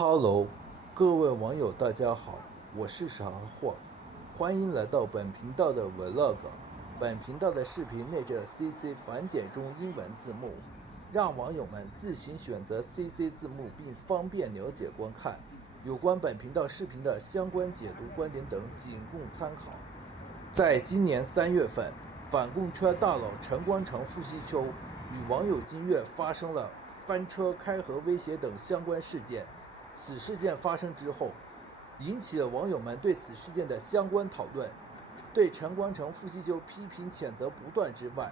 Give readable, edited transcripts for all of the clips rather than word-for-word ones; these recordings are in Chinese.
Hello，各位网友，大家好，我是傻货，欢迎来到本频道的 Vlog。本频道的视频内置 CC 繁简中英文字幕，让网友们自行选择 CC 字幕并方便了解观看。有关本频道视频的相关解读观点等仅供参考。在今年3月份，反共圈大佬陈光诚、傅西秋与网友金月发生了翻车、开河威胁等相关事件。此事件发生之后，引起了网友们对此事件的相关讨论，对陈光诚、傅西秋批评谴责不断之外，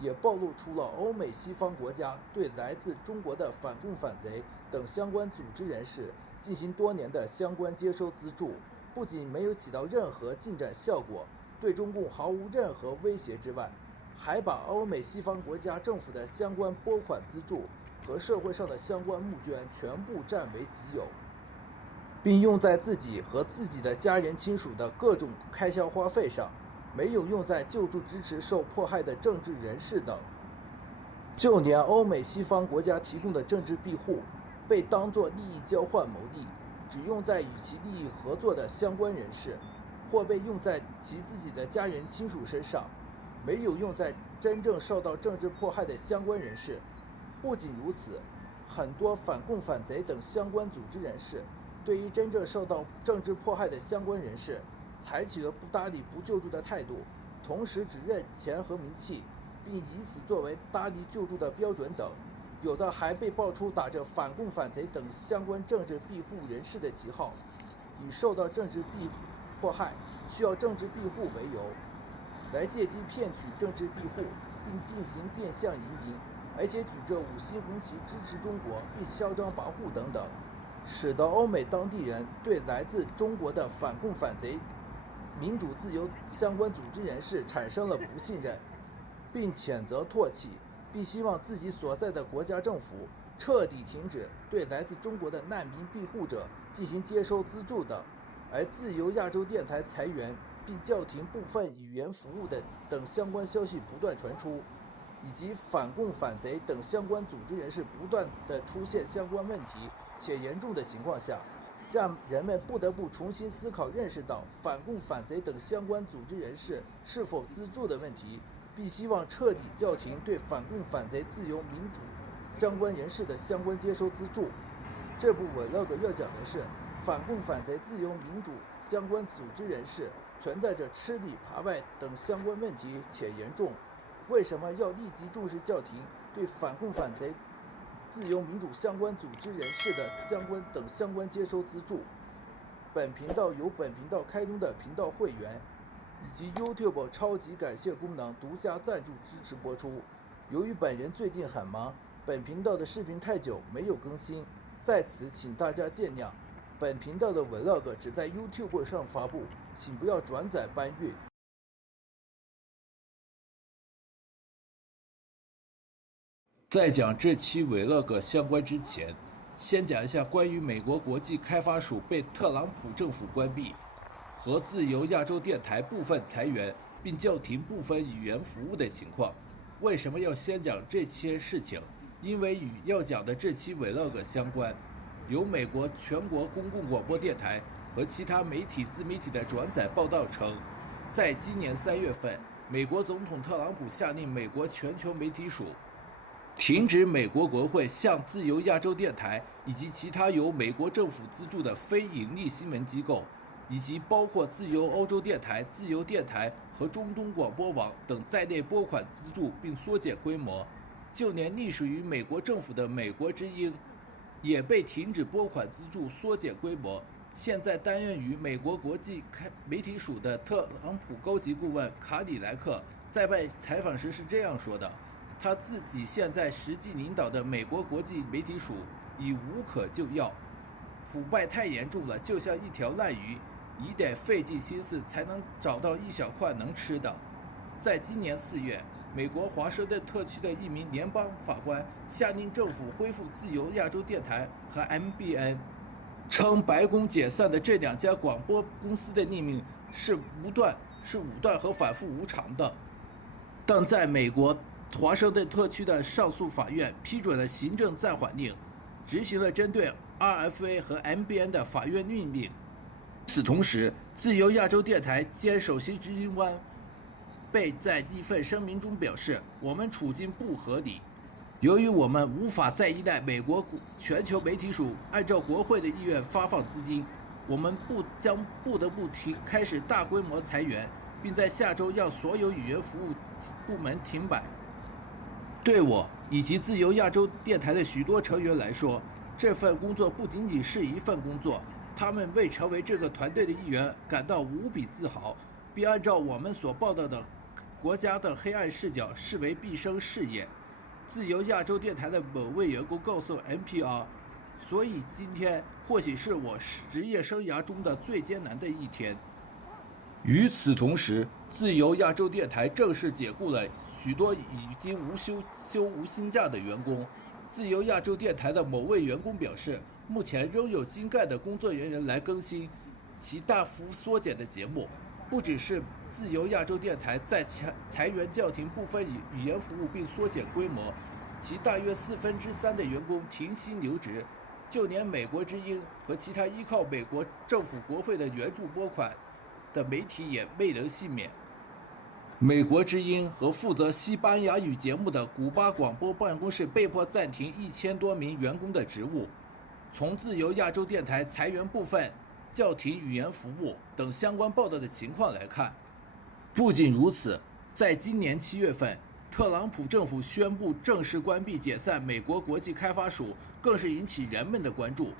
也暴露出了欧美西方国家对来自中国的反共反贼等相关组织人士进行多年的相关接收资助，不仅没有起到任何进展效果，对中共毫无任何威胁之外，还把欧美西方国家政府的相关拨款资助和社会上的相关募捐全部占为己有，并用在自己和自己的家人亲属的各种开销花费上，没有用在救助支持受迫害的政治人士等。就连欧美西方国家提供的政治庇护，被当作利益交换牟利，只用在与其利益合作的相关人士，或被用在其自己的家人亲属身上，没有用在真正受到政治迫害的相关人士。不仅如此，很多反共反贼等相关组织人士对于真正受到政治迫害的相关人士采取了不搭理不救助的态度，同时只认钱和名气，并以此作为搭理救助的标准等。有的还被爆出打着反共反贼等相关政治庇护人士的旗号，以受到政治迫害需要政治庇护为由，来借机骗取政治庇护，并进行变相移民，而且举着5星红旗支持中国并嚣张跋扈等等，使得欧美当地人对来自中国的反共反贼、民主自由相关组织人士产生了不信任，并谴责唾弃，并希望自己所在的国家政府彻底停止对来自中国的难民庇护者进行接收资助等。而自由亚洲电台裁员并叫停部分语言服务的等相关消息不断传出，以及反共反贼等相关组织人士不断的出现相关问题且严重的情况下，让人们不得不重新思考认识到反共反贼等相关组织人士是否资助的问题，并希望彻底叫停对反共反贼自由民主相关人士的相关接收资助。这部 Vlog 要讲的是反共反贼自由民主相关组织人士存在着吃里扒外等相关问题且严重，为什么要立即重视叫停对反共反贼自由民主相关组织人士的相关接收资助。本频道由本频道开通的频道会员以及 YouTube 超级感谢功能独家赞助支持播出。由于本人最近很忙，本频道的视频太久没有更新，在此请大家见谅。本频道的 Vlog 只在 YouTube 上发布，请不要转载搬运。在讲这期 Vlog 相关之前，先讲一下关于美国国际开发署被特朗普政府关闭和自由亚洲电台部分裁员并叫停部分语言服务的情况。为什么要先讲这些事情？因为与要讲的这期 Vlog 相关。由美国全国公共广播电台和其他自媒体的转载报道称，在今年3月份，美国总统特朗普下令美国全球媒体署停止美国国会向自由亚洲电台以及其他由美国政府资助的非盈利新闻机构，以及包括自由欧洲电台、自由电台和中东广播网等在内拨款资助，并缩减规模。就连隶属于美国政府的美国之音也被停止拨款资助、缩减规模。现在担任于美国国际媒体署的特朗普高级顾问卡里莱克在被采访时是这样说的：他自己现在实际领导的美国国际媒体署已无可救药，腐败太严重了，就像一条烂鱼，你得费尽心思才能找到一小块能吃的。在今年4月，美国华盛顿特区的一名联邦法官下令政府恢复自由亚洲电台和 MBN， 称白宫解散的这2家广播公司的命令是武断和反复无常的。但在美国华盛顿特区的上诉法院批准了行政暂缓令，执行了针对 RFA 和 MBN 的法院命令。与此同时，自由亚洲电台兼首席执行官贝在一份声明中表示，我们处境不合理，由于我们无法再依赖美国全球媒体署按照国会的意愿发放资金，我们将不得不开始大规模裁员，并在下周让所有语言服务部门停摆。对我以及自由亚洲电台的许多成员来说，这份工作不仅仅是一份工作，他们为成为这个团队的一员感到无比自豪，并按照我们所报道的国家的黑暗视角视为毕生事业。自由亚洲电台的某位员工告诉 NPR， 所以今天或许是我职业生涯中的最艰难的一天。与此同时，自由亚洲电台正式解雇了许多已经无薪假的员工。自由亚洲电台的某位员工表示，目前仍有精干的工作人员来更新其大幅缩减的节目。不只是自由亚洲电台在裁员叫停部分语言服务并缩减规模，其大约3/4的员工停薪留职，就连美国之音和其他依靠美国政府国会的援助拨款的媒体也未能幸免。美国之音和负责西班牙语节目的古巴广播办公室被迫暂停1000多名员工的职务。从自由亚洲电台裁员部分、叫停语言服务等相关报道的情况来看，不仅如此，在今年7月份，特朗普政府宣布正式关闭解散美国国际开发署，更是引起人们的关注。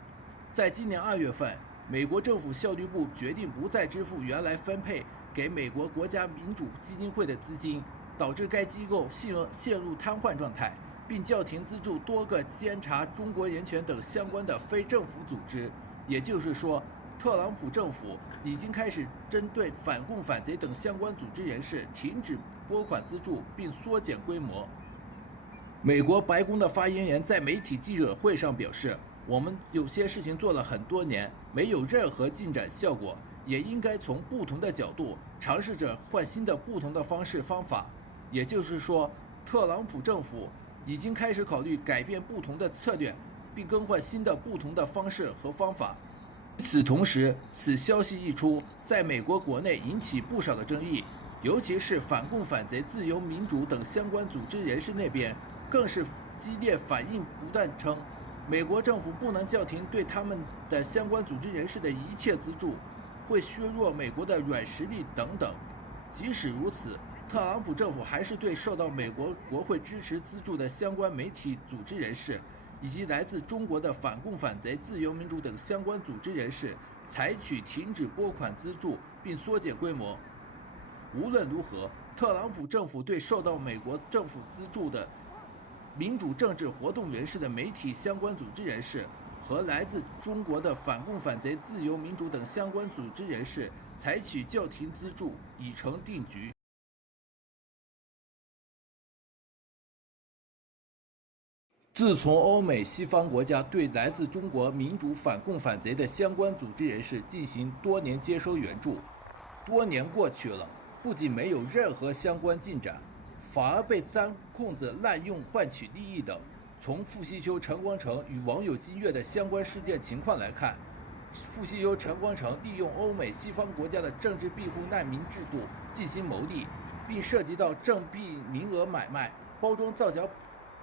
在今年2月份，美国政府效率部决定不再支付原来分配给美国国家民主基金会的资金，导致该机构陷入瘫痪状态，并叫停资助多个监察中国人权等相关的非政府组织。也就是说，特朗普政府已经开始针对反共反贼等相关组织人士停止拨款资助并缩减规模。美国白宫的发言人在媒体记者会上表示，我们有些事情做了很多年，没有任何进展效果，也应该从不同的角度尝试着换新的不同的方式方法。也就是说，特朗普政府已经开始考虑改变不同的策略，并更换新的不同的方式和方法。与此同时，此消息一出，在美国国内引起不少的争议，尤其是反共反贼、自由民主等相关组织人士那边更是激烈反应，不断称美国政府不能叫停对他们的相关组织人士的一切资助，会削弱美国的软实力等等。即使如此，特朗普政府还是对受到美国国会支持资助的相关媒体组织人士，以及来自中国的反共反贼、自由民主等相关组织人士采取停止拨款资助并缩减规模。无论如何，特朗普政府对受到美国政府资助的民主政治活动人士的媒体相关组织人士和来自中国的反共反贼、自由民主等相关组织人士采取叫停资助已成定局。自从欧美西方国家对来自中国民主反共反贼的相关组织人士进行多年接收援助，多年过去了，不仅没有任何相关进展，反而被钻空子滥用换取利益等。从傅西秋、陈光诚与网友金月的相关事件情况来看，傅西秋、陈光诚利用欧美西方国家的政治庇护难民制度进行牟利，并涉及到政币名额买卖、包装造假、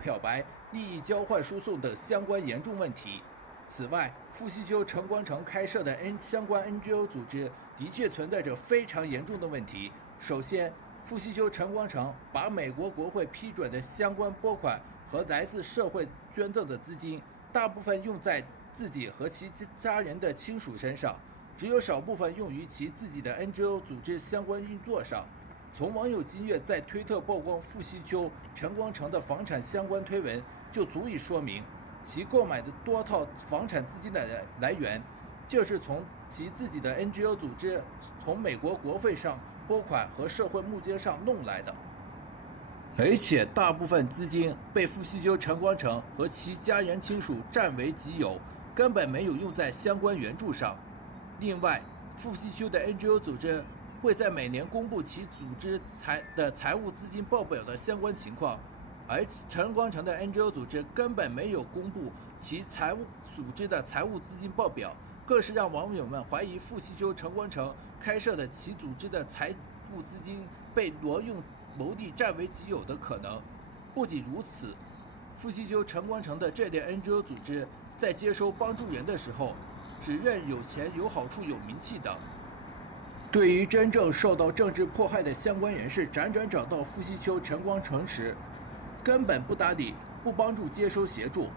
漂白、利益交换输送等相关严重问题。此外，傅西秋、陈光诚开设的相关 NGO 组织的确存在着非常严重的问题。首先，傅西秋、陈光诚把美国国会批准的相关拨款和来自社会捐赠的资金，大部分用在自己和其家人的亲属身上，只有少部分用于其自己的 NGO 组织相关运作上。从网友金月在推特曝光傅西秋、陈光诚的房产相关推文，就足以说明其购买的多套房产资金的来源，就是从其自己的 NGO 组织从美国国会上拨款和社会募捐上弄来的。而且大部分资金被傅西秋、陈光诚和其家人亲属占为己有，根本没有用在相关援助上。另外，傅西秋的 NGO 组织会在每年公布其组织的财务资金报表的相关情况，而陈光诚的 NGO 组织根本没有公布其财务组织的财务资金报表，更是让网友们怀疑傅西秋、陈光诚开设的其组织的财务资金被挪用谋地占为己有的可能。不仅如此，傅西秋、陈光诚的这类 NGO 组织在接收帮助人的时候，只认有钱、有好处、有名气等。对于真正受到政治迫害的相关人士，辗转找到傅西秋、陈光诚时，根本不搭理，不帮助接收协助。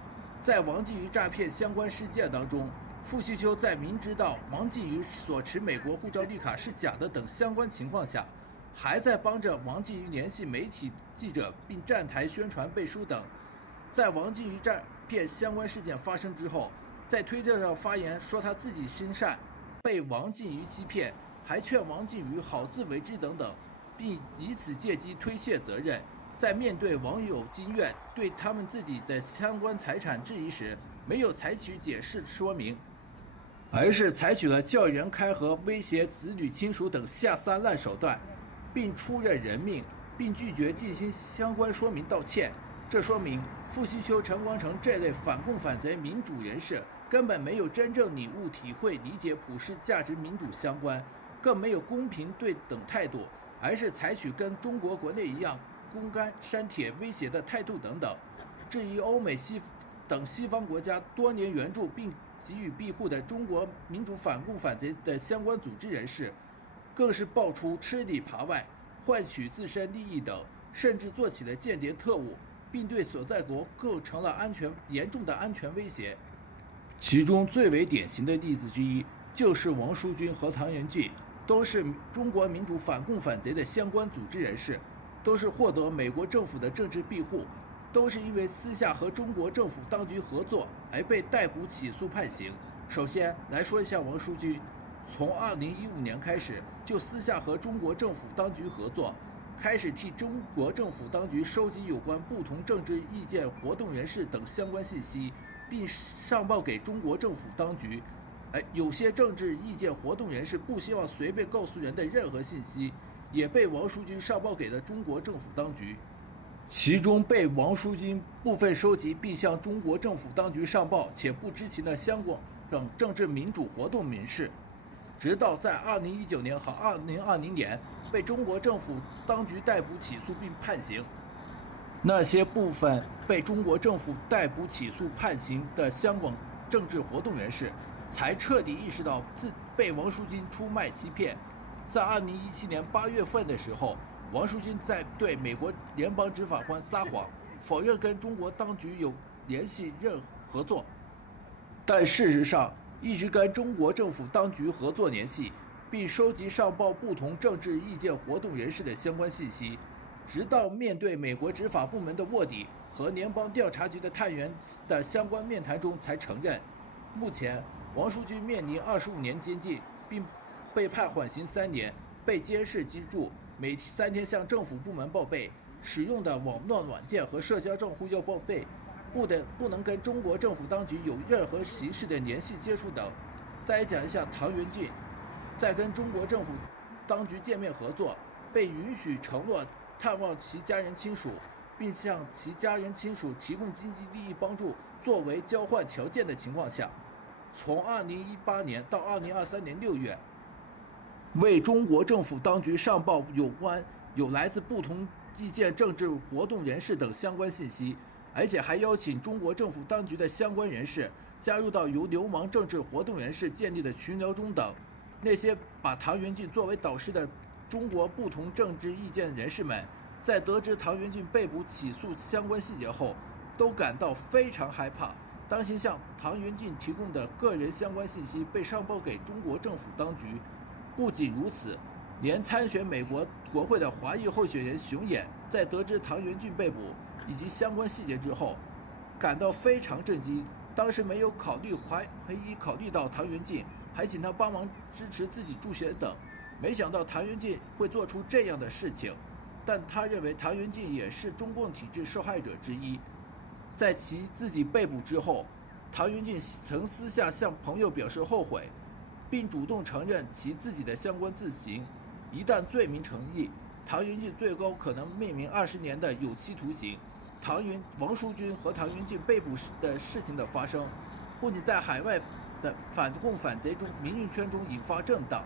在王继瑜诈骗相关事件当中，傅西秋在明知道王继瑜所持美国护照绿卡是假的等相关情况下，还在帮着王继瑜联系媒体记者并站台宣传背书等。在王继瑜诈骗相关事件发生之后，在推特上发言说他自己心善，被王继瑜欺骗，还劝王继瑜好自为之等等，并以此借机推卸责任。在面对网友金怨对他们自己的相关财产质疑时，没有采取解释说明，而是采取了叫人开河、威胁子女亲属等下三滥手段，并出任人命，并拒绝进行相关说明道歉。这说明傅西秋、陈光诚这类反共反贼民主人士根本没有真正领悟、体会、理解普世价值民主相关，更没有公平对等态度，而是采取跟中国国内一样公干、删帖、威胁的态度等等。至于欧美等西方国家多年援助并给予庇护的中国民主反共反贼的相关组织人士，更是爆出吃里扒外、换取自身利益等，甚至做起了间谍特务，并对所在国构成了严重的安全威胁。其中最为典型的例子之一，就是王书军和唐元俊，都是中国民主反共反贼的相关组织人士，都是获得美国政府的政治庇护，都是因为私下和中国政府当局合作而被逮捕、起诉、判刑。首先来说一下王书军，从2015年开始就私下和中国政府当局合作，开始替中国政府当局收集有关不同政治意见活动人士等相关信息，并上报给中国政府当局。有些政治意见活动人士不希望随便告诉人的任何信息，也被王书军上报给了中国政府当局。其中被王书军部分收集并向中国政府当局上报且不知情的香港等政治民主活动人士，直到在2019年和2020年被中国政府当局逮捕、起诉并判刑。那些部分被中国政府逮捕、起诉、判刑的香港政治活动人士，才彻底意识到被王书军出卖欺骗。在2017年8月份的时候，王书军在对美国联邦执法官撒谎，否认跟中国当局有联系合作，但事实上一直跟中国政府当局合作联系，并收集上报不同政治意见活动人士的相关信息，直到面对美国执法部门的卧底和联邦调查局的探员的相关面谈中才承认。目前王书军面临25年监禁，并被判缓刑3年，被监视居住，每3天向政府部门报备，使用的网络软件和社交账户要报备，不能跟中国政府当局有任何形式的联系接触等。再讲一下唐元俊，在跟中国政府当局见面合作，被允许承诺探望其家人亲属，并向其家人亲属提供经济利益帮助作为交换条件的情况下，从2018年到2023年6月，为中国政府当局上报有来自不同意见政治活动人士等相关信息，而且还邀请中国政府当局的相关人士加入到由流氓政治活动人士建立的群聊中等。那些把唐元俊作为导师的中国不同政治意见人士们，在得知唐元俊被捕起诉相关细节后，都感到非常害怕，担心向唐元俊提供的个人相关信息被上报给中国政府当局。不仅如此，连参选美国国会的华裔候选人熊衍，在得知唐元俊被捕以及相关细节之后，感到非常震惊。当时没有考虑到唐元俊，还请他帮忙支持自己助选等。没想到唐元俊会做出这样的事情，但他认为唐元俊也是中共体制受害者之一。在其自己被捕之后，唐元俊曾私下向朋友表示后悔，并主动承认其自己的相关罪行。一旦罪名成立，唐元俊最高可能面临20年的有期徒刑。王淑君和唐云静被捕的事情的发生，不仅在海外的反共反贼中民运圈中引发震荡，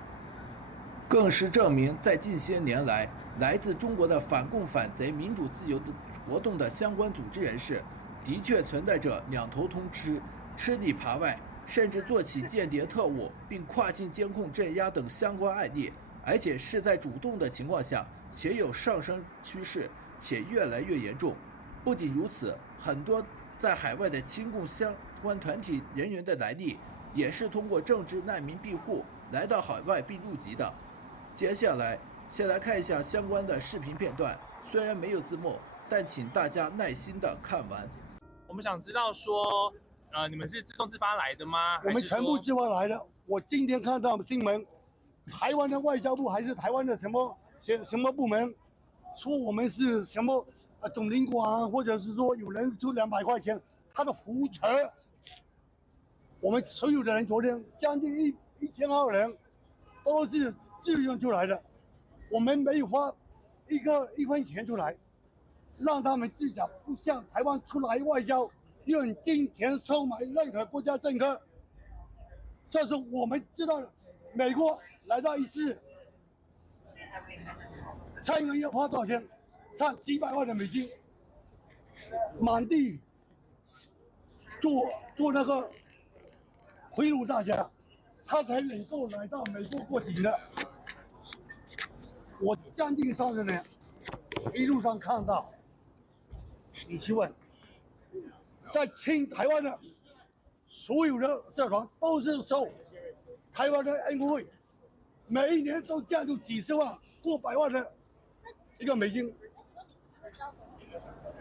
更是证明在近些年来，来自中国的反共反贼民主自由的活动的相关组织人士，的确存在着两头通吃、吃里扒外，甚至做起间谍特务，并跨境监控镇压等相关案例，而且是在主动的情况下，且有上升趋势，且越来越严重。不仅如此，很多在海外的亲共相关团体人员的来历，也是通过政治难民庇护来到海外并入籍的。接下来，先来看一下相关的视频片段，虽然没有字幕，但请大家耐心的看完。我们想知道说，你们是自动自发来的吗？我们全部自发来的。我今天看到新闻，台湾的外交部还是台湾的什么部门，说我们是什么总领馆，或者是说有人出200块钱，他的胡扯。我们所有的人昨天将近1200人都是自愿出来的，我们没有花一分钱出来，让他们自讲，不向台湾出来外交，用金钱收买任何国家政客。这是我们知道的。美国来到一次，蔡英文要花多少钱？上几百万的美金，满地做那个贿赂大家，他才能够来到美国过境的。我将近30年，一路上看到，你去问，在亲台湾的所有的社团都是受台湾的恩惠，每一年都赞助几十万、过百万的一个美金。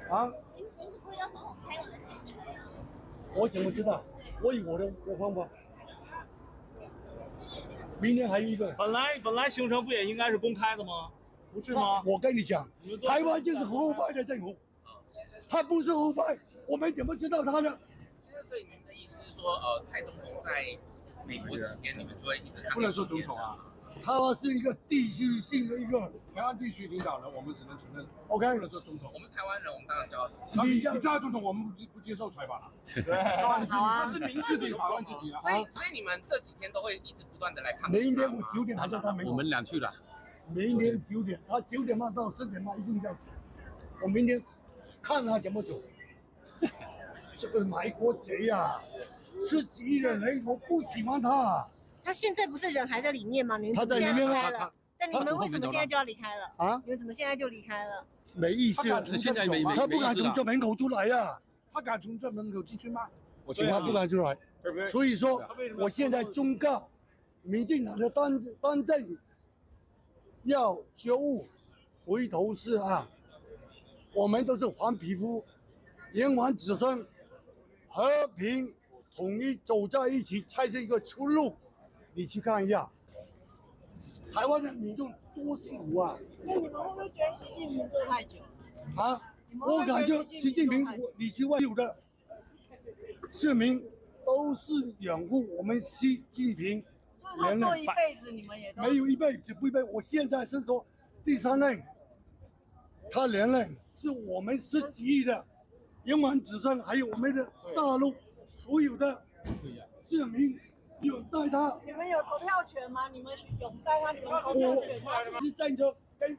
啊？您不会要总统开完的行程？我怎么知道？我有我的方法。明年还有一个。本来行程不也应该是公开的吗？不是吗？我跟你讲，台湾就是后派的政府，他不是后派，我们怎么知道他呢？所以您的意思是说，蔡总统在美国几天，你们就会一直看？不能说总统啊，他是一个地区性的一个台湾地区领导人，我们只能承认。 OK， 不能说总统。我们台湾人，我们当然叫你叫总统，我们不接受采访了。对，好啊，是民事自己访问自己啊。所以你们这几天都会一直不断的来看。明天我9点还在他美国。我们俩去了。明天9点，他9点半到10点半一定要走。我明天看他怎么走。这个卖国贼呀，10几亿的人，我不喜欢他。他现在不是人还在里面吗？你们他在里面啊。但你们为什么现在就要离开了？啊？你们怎么现在就离开了？没意思，现在没他不敢从这门口出来呀。他敢从这门口进去吗？我请他不敢出来。所以说，我现在忠告民进党的当政要觉悟，回头是岸。我们都是黄皮肤，炎黄子孙，和平统一走在一起才是一个出路。你去看一下，台湾的民众多辛苦啊！那你们会不会觉得习近平做太久？啊，我感觉习近平，你去问有的市民都是拥护我们习近平。所以他做一辈子，你们也都没有一辈子不一辈子。我现在是说第3任，他连任是我们10几亿的炎黄子孙，还有我们的大陆所有的市民拥戴他。你们有投票权吗？你们拥戴他，你们投票权吗？是政策跟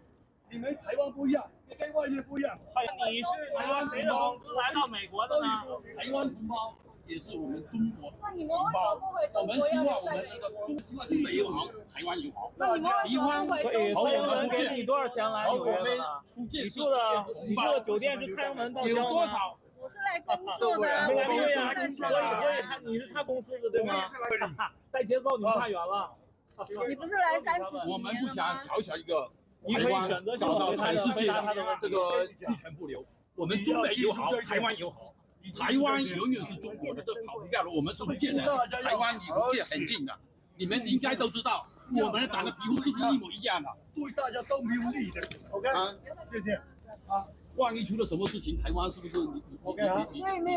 你们台湾不一样，跟外面不一样。你是台湾谁的公司来到美国的呢？台湾同胞也是我们中国。那你们为什么不回中国？要留在美国？希望中美友好，台湾友好。那你们为什么不回中国？蔡英文给你多少钱来纽约的呢？你住的酒店是蔡英文报销吗？有多少？我是来工作的，对呀，所以你是他公司的对吗？带节奏，你们太远了。你不是来30几年了吗？我们不想小小一个你可以选择找到全世界的这个继鸡犬不留。我们中美友好，台湾友好。台湾永远是中国的，这跑不掉了。我们是福建人，台湾离福建很近的，你们应该都知道，我们长得皮肤是不是一模一样的？对大家都没有利的。OK，谢谢。啊，万一出了什么事情，台湾是不是？OK 啊，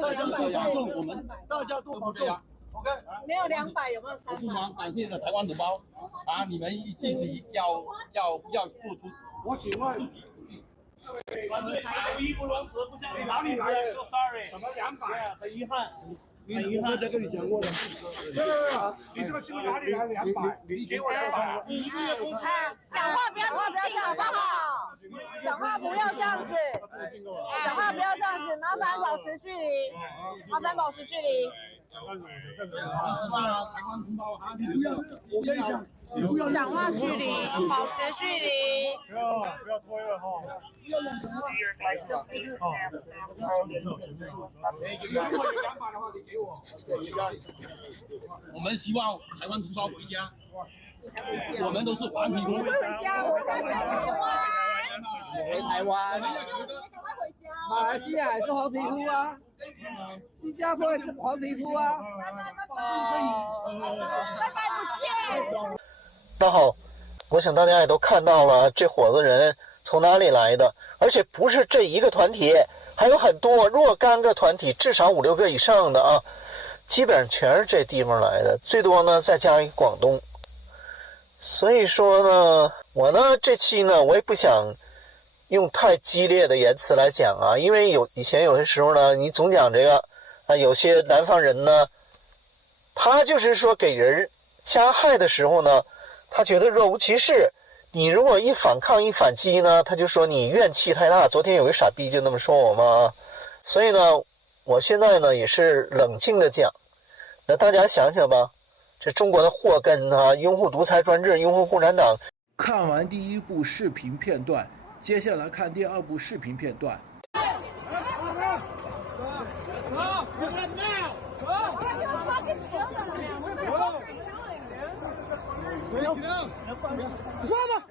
大家都保重，我们大家都保重。OK， 没有200，有没有300？不忙，感谢台湾同胞啊！你们自己要做出。我请问，义不容辞，不向你哪里来的 ？So sorry， 什么200？很遗憾，很遗憾。跟你讲过了。你这个新闻哪里来200？你给我200。讲话不要这么近好不好？讲话不要这样子，讲话不要这样子，麻烦保持距离，麻烦保持距离。我跟你讲，讲话距离，保持距离。不要拖了哈。如果有200的话，你给我。我们希望台湾同胞回家，我们都是黄皮肤。回家，我在台湾。回台湾。马来西亚也是黄皮肤啊，新加坡也是黄皮肤啊。拜拜不见。大家好，我想大家也都看到了这伙子人从哪里来的，而且不是这一个团体，还有很多若干个团体，至少5、6个以上的啊，基本上全是这地方来的，最多呢再加一个广东。所以说呢，我呢这期呢我也不想用太激烈的言辞来讲啊，因为以前有些时候呢，你总讲这个啊，有些南方人呢，他就是说给人加害的时候呢，他觉得若无其事。你如果一反抗一反击呢，他就说你怨气太大。昨天有个傻逼就那么说我嘛，所以呢，我现在呢也是冷静的讲。那大家想想吧，这中国的祸根啊，拥护独裁专制，拥护共产党。看完第1部视频片段，接下来看第2部视频片段。没有，说吧。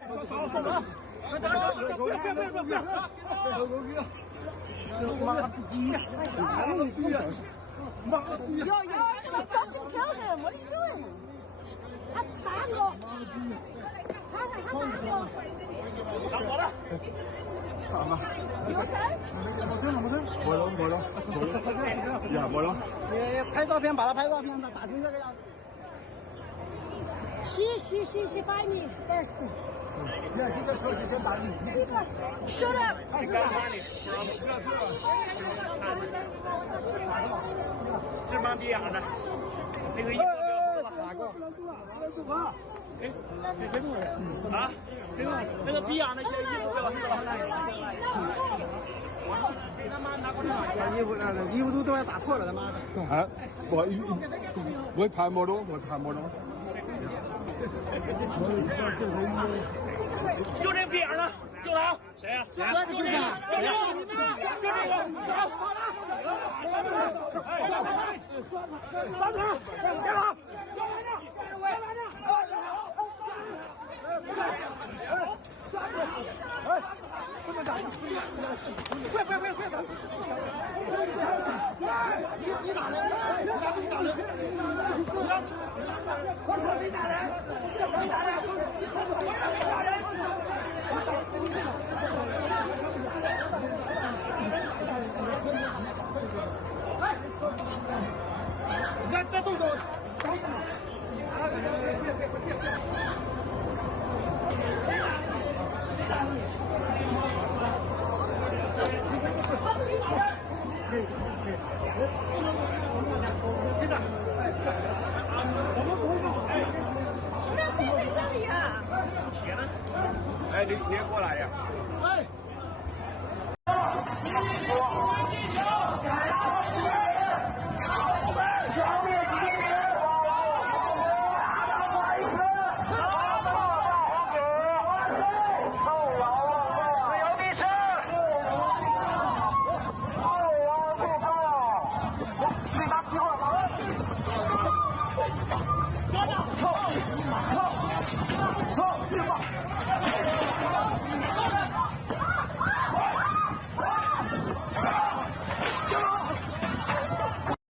拍照片，把他拍照片，打成这个样子。She find me first. 这个手机先打你。Shut up. 这帮逼养的，那个衣服哪个？不能动啊！不能动啊！哎，谁动的？啊？那个逼养的衣服给我撕了。谁他妈拿过来？衣服都要打破了，他妈的！啊，我看没懂，我看没懂。就这逼样的，就他。谁呀？就这个是啥？就这个，就这个，上！上场！别跑！快！你打人！我说你打人！这动手找死！哎，你别过来呀！哎。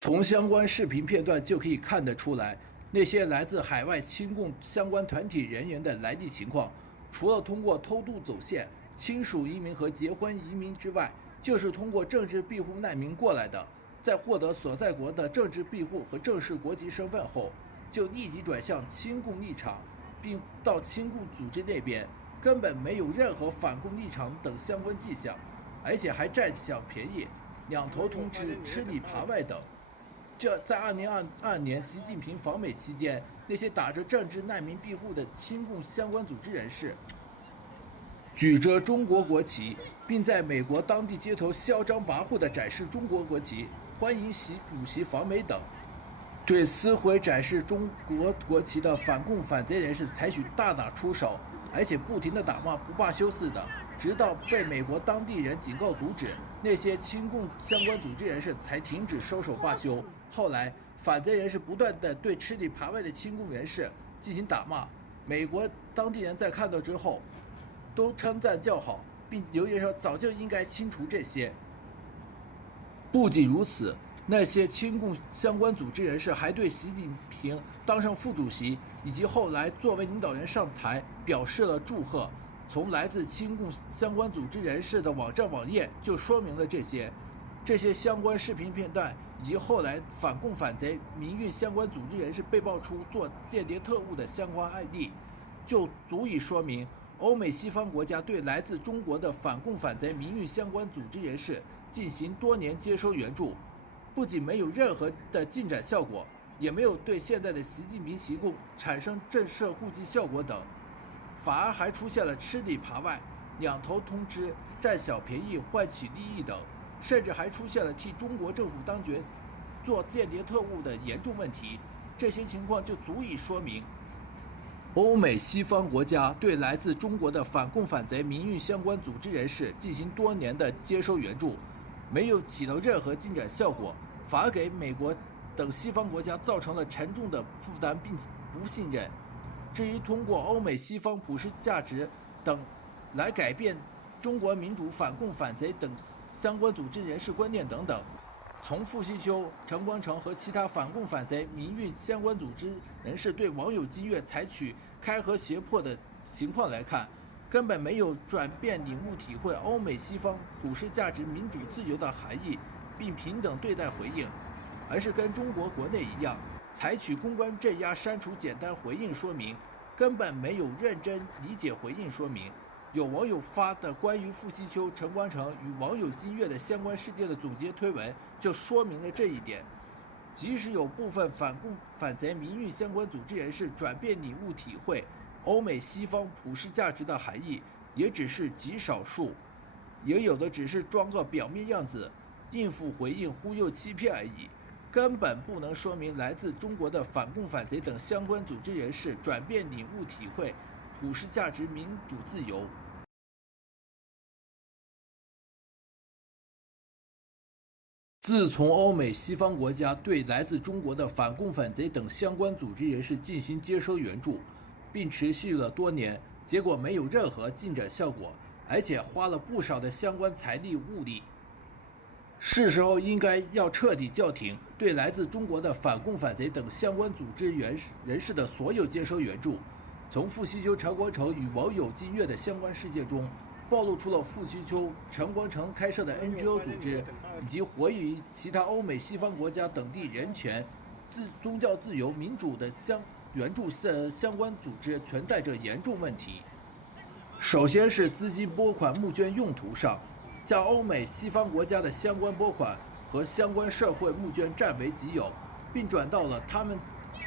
从相关视频片段就可以看得出来，那些来自海外亲共相关团体人员的来历情况，除了通过偷渡走线、亲属移民和结婚移民之外，就是通过政治庇护难民过来的。在获得所在国的政治庇护和正式国籍身份后，就立即转向亲共立场，并到亲共组织那边根本没有任何反共立场等相关迹象，而且还占小便宜，两头通吃，吃里扒外等。这在2022年习近平访美期间，那些打着政治难民庇护的亲共相关组织人士，举着中国国旗，并在美国当地街头嚣张跋扈地展示中国国旗，欢迎习主席访美等。对撕毁展示中国国旗的反共反贼人士采取大打出手，而且不停地打骂，不罢休似的，直到被美国当地人警告阻止，那些亲共相关组织人士才停止收手罢休。后来，反贼人士不断地对吃里扒外的亲共人士进行打骂，美国当地人在看到之后，都称赞叫好，并留言说早就应该清除这些。不仅如此，那些亲共相关组织人士还对习近平当上副主席以及后来作为领导人上台表示了祝贺。从来自亲共相关组织人士的网站网页就说明了这些相关视频片段以及后来反共反贼民运相关组织人士被爆出做间谍特务的相关案例，就足以说明欧美西方国家对来自中国的反共反贼民运相关组织人士进行多年接收援助，不仅没有任何的进展效果，也没有对现在的习近平习共产生震慑护济效果等，反而还出现了吃里扒外、两头通吃、占小便宜、换取利益等，甚至还出现了替中国政府当局做间谍特务的严重问题。这些情况就足以说明，欧美西方国家对来自中国的反共反贼民运相关组织人士进行多年的接收援助，没有起到任何进展效果，反而给美国等西方国家造成了沉重的负担并不信任。至于通过欧美西方普世价值等来改变中国民主、反共反贼等相关组织人士观念等等，从傅西秋、陈光诚和其他反共反贼民运相关组织人士对网友金月采取开河胁迫的情况来看，根本没有转变领悟体会欧美西方普世价值民主自由的含义并平等对待回应，而是跟中国国内一样，采取公关镇压、删除简单回应说明，根本没有认真理解回应说明。有网友发的关于傅西秋、陈光诚与网友金月的相关事件的总结推文，就说明了这一点。即使有部分反共反贼民运相关组织人士转变领悟体会欧美西方普世价值的含义，也只是极少数，也有的只是装个表面样子，应付回应、忽悠欺骗而已，根本不能说明来自中国的反共反贼等相关组织人士转变领悟体会普世价值民主自由。自从欧美西方国家对来自中国的反共反贼等相关组织人士进行接收援助，并持续了多年，结果没有任何进展效果，而且花了不少的相关财力物力。是时候应该要彻底叫停对来自中国的反共反贼等相关组织人士的所有接收援助。从傅西秋、陈光诚与网友金月的相关事件中，暴露出了傅西秋、陈光诚开设的 NGO 组织以及活跃于其他欧美西方国家等地人权、宗教自由、民主的援助相关组织存在着严重问题。首先是资金拨款募捐用途上，将欧美西方国家的相关拨款和相关社会募捐占为己有，并转到了他们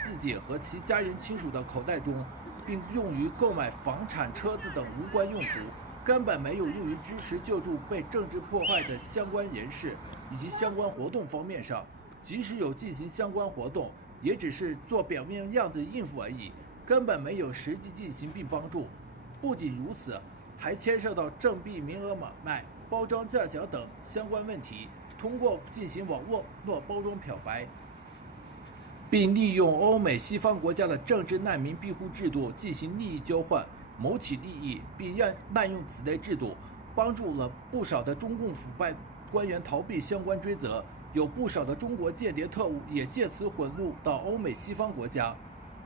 自己和其家人亲属的口袋中，并用于购买房产、车子等无关用途，根本没有用于支持救助被政治破坏的相关人士以及相关活动方面上。即使有进行相关活动，也只是做表面样子应付而已，根本没有实际进行并帮助。不仅如此，还牵涉到政币名额买卖、包装价小等相关问题，通过进行网络包装漂白，并利用欧美西方国家的政治难民庇护制度进行利益交换，谋取利益，并滥用此类制度，帮助了不少的中共腐败官员逃避相关追责，有不少的中国间谍特务也借此混入到欧美西方国家。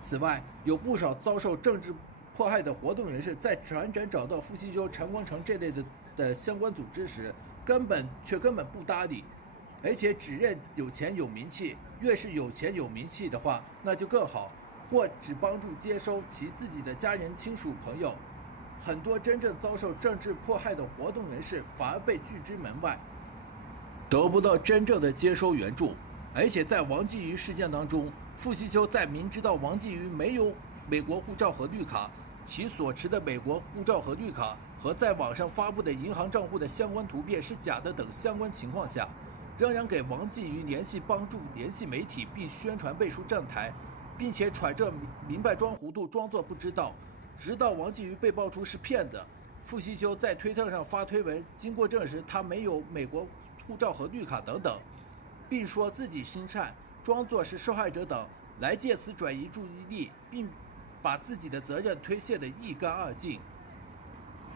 此外，有不少遭受政治迫害的活动人士在辗转找到傅西秋、陈光诚这类的相关组织时，根本不搭理，而且只认有钱有名气，越是有钱有名气的话，那就更好，或只帮助接收其自己的家人亲属朋友，很多真正遭受政治迫害的活动人士反而被拒之门外，得不到真正的接收援助。而且在王继瑜事件当中，傅西秋在明知道王继瑜没有美国护照和绿卡，其所持的美国护照和绿卡和在网上发布的银行账户的相关图片是假的等相关情况下，仍然给王继瑜帮助联系媒体并宣传背书站台，并且揣着明白装糊涂，装作不知道。直到王继瑜被爆出是骗子，傅西秋在推特上发推文，经过证实他没有美国护照和绿卡等等，并说自己心善，装作是受害者等，来借此转移注意力，并把自己的责任推卸得一干二净。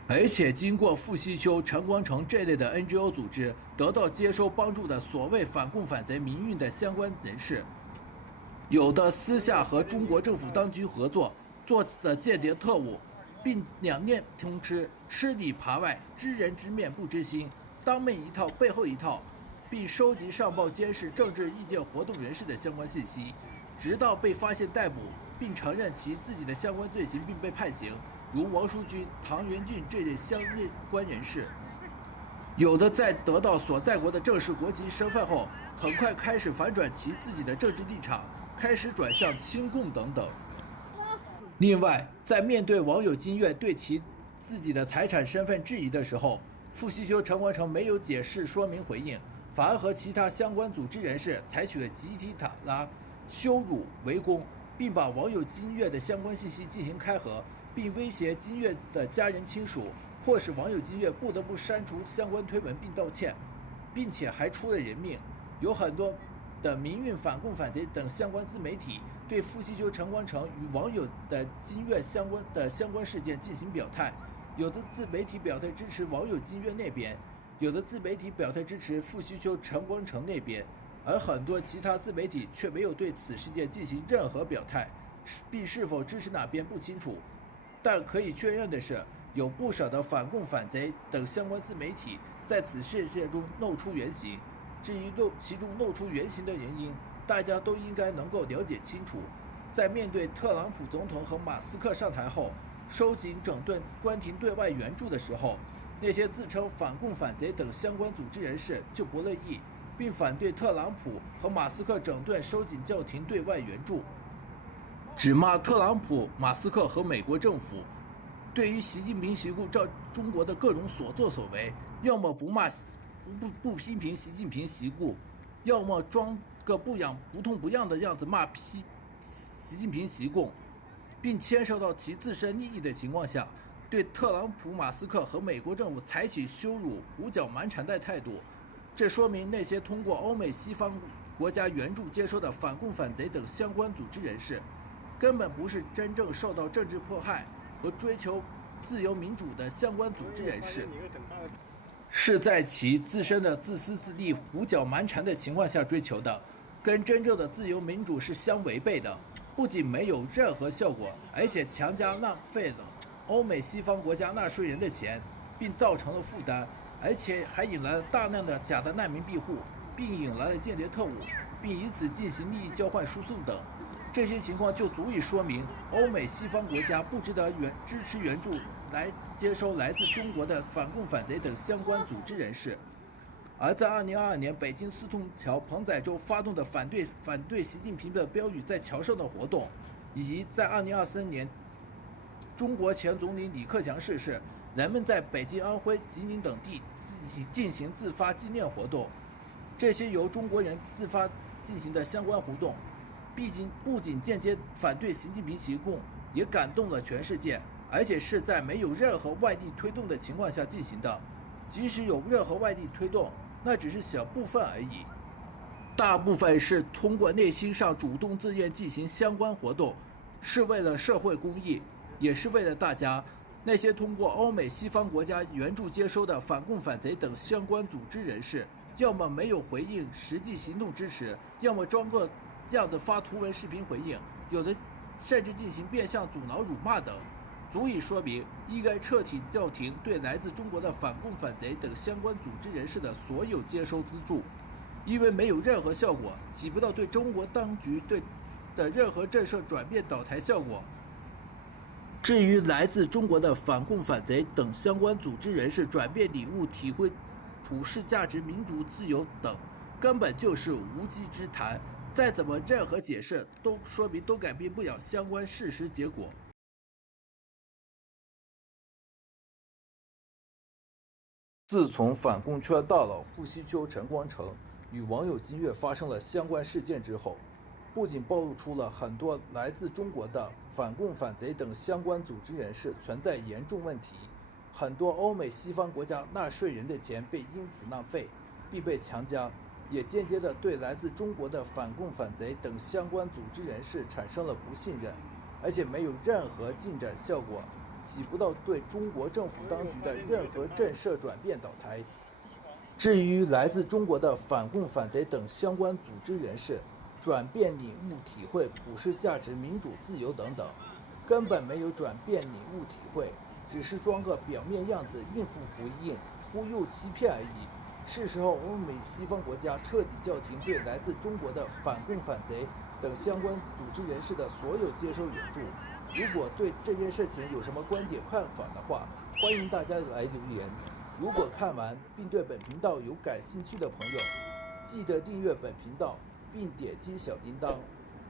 而且经过傅西秋、陈光诚这类的 NGO 组织得到接收帮助的所谓反共反贼民运的相关人士，有的私下和中国政府当局合作，做的间谍特务，并两面通吃，吃里扒外，知人知面不知心，当面一套背后一套，并收集上报监视政治意见活动人士的相关信息，直到被发现逮捕，并承认其自己的相关罪行并被判刑，如王淑君、唐元俊这类相关人士。有的在得到所在国的正式国籍身份后，很快开始反转其自己的政治立场，开始转向亲共等等。另外，在面对网友金月对其自己的财产身份质疑的时候，傅西秋、陈光诚没有解释说明回应，反而和其他相关组织人士采取了集体打压、羞辱、围攻，并把网友金月的相关信息进行开盒，并威胁金月的家人亲属，迫使网友金月不得不删除相关推文并道歉，并且还出了人命。有很多的民运反共反贼等相关自媒体对傅西秋、陈光诚与网友的金月相关事件进行表态，有的自媒体表态支持网友金月那边，有的自媒体表态支持傅西秋、陈光诚那边，而很多其他自媒体却没有对此事件进行任何表态，并是否支持哪边不清楚。但可以确认的是，有不少的反共反贼等相关自媒体在此事件中露出原形。至于其中露出原形的原因，大家都应该能够了解清楚。在面对特朗普总统和马斯克上台后，收紧整顿关停对外援助的时候，那些自称反共反贼等相关组织人士就不乐意，并反对特朗普和马斯克整顿收紧叫停对外援助，指骂特朗普、马斯克和美国政府对于习近平习故照中国的各种所作所为，要么不批评习近平习故，要么装个不痛不痒的样子骂习近平习共，并牵涉到其自身利益的情况下，对特朗普、马斯克和美国政府采取羞辱、胡搅蛮缠的态度。这说明那些通过欧美西方国家援助接收的反共反贼等相关组织人士，根本不是真正受到政治迫害和追求自由民主的相关组织人士，是在其自身的自私自利、胡搅蛮缠的情况下追求的，跟真正的自由民主是相违背的。不仅没有任何效果，而且强加浪费了欧美西方国家纳税人的钱，并造成了负担，而且还引来了大量的假的难民庇护，并引来了间谍特务，并以此进行利益交换输送等。这些情况就足以说明欧美西方国家不值得支持援助来接收来自中国的反共反贼等相关组织人士。而在2022年北京四通桥彭仔洲发动的反对习近平的标语在桥上的活动，以及在2023年中国前总理李克强逝世，人们在北京、安徽、吉林等地进行自发纪念活动，这些由中国人自发进行的相关活动，不仅间接反对习近平习共，也感动了全世界，而且是在没有任何外力推动的情况下进行的。即使有任何外力推动，那只是小部分而已，大部分是通过内心上主动自愿进行相关活动，是为了社会公益，也是为了大家。那些通过欧美西方国家援助接收的反共反贼等相关组织人士，要么没有回应实际行动支持，要么装个样子发图文视频回应，有的甚至进行变相阻挠、辱骂等，足以说明应该彻底叫停对来自中国的反共反贼等相关组织人士的所有接收资助，因为没有任何效果，起不到对中国当局的任何震慑、转变、倒台效果。至于来自中国的反共反贼等相关组织人士转变领悟、体会普世价值、民主自由等，根本就是无稽之谈。再怎么任何解释，都说明都改变不了相关事实结果。自从反共圈大佬傅西秋、陈光诚与网友金月发生了相关事件之后，不仅暴露出了很多来自中国的反共反贼等相关组织人士存在严重问题，很多欧美西方国家纳税人的钱被因此浪费，必被强加，也间接地对来自中国的反共反贼等相关组织人士产生了不信任，而且没有任何进展效果，起不到对中国政府当局的任何震慑转变倒台。至于来自中国的反共反贼等相关组织人士转变领悟体会普世价值、民主自由等等，根本没有转变领悟体会，只是装个表面样子应付回应、忽悠欺骗而已。是时候欧美西方国家彻底叫停对来自中国的反共反贼等相关组织人士的所有接收援助。如果对这件事情有什么观点看法的话，欢迎大家来留言。如果看完并对本频道有感兴趣的朋友，记得订阅本频道并点击小铃铛，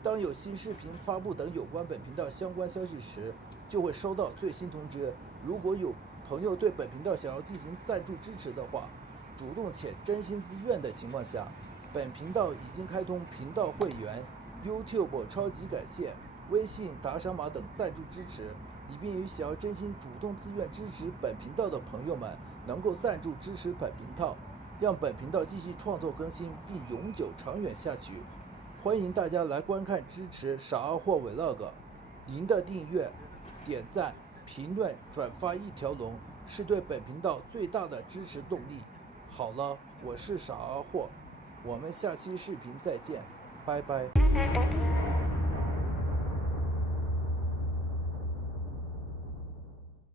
当有新视频发布等有关本频道相关消息时，就会收到最新通知。如果有朋友对本频道想要进行赞助支持的话，主动且真心自愿的情况下，本频道已经开通频道会员、YouTube 超级感谢、微信打赏码等赞助支持，以便于想要真心主动自愿支持本频道的朋友们能够赞助支持本频道，让本频道继续创作更新并永久长远下去。欢迎大家来观看支持傻二货 Vlog， 您的订阅、点赞、评论、转发一条龙是对本频道最大的支持动力。好了，我是傻二货，我们下期视频再见，拜拜。